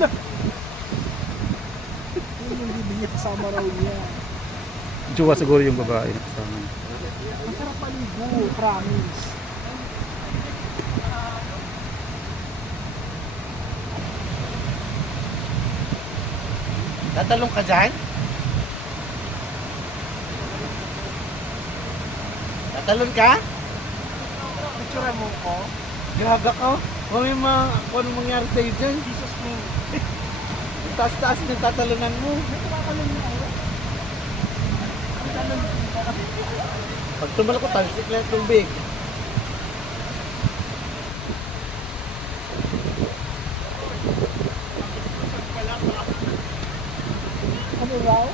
Yung hindi niya kasama raw niya. Jowa siguro yung babae na kasama. Masarap maligo, promise. Tatalong ka dyan? Tatalon ka? Picture mo ko. Grabe ka. Mami kung anong mangyari sa'yo dyan. Jesus mo. Taas-taas ng tatalunan mo. Tumatalon niya ako. Ang talon. Pag tumalak ko, talsik lang yung tubig. Ano raw?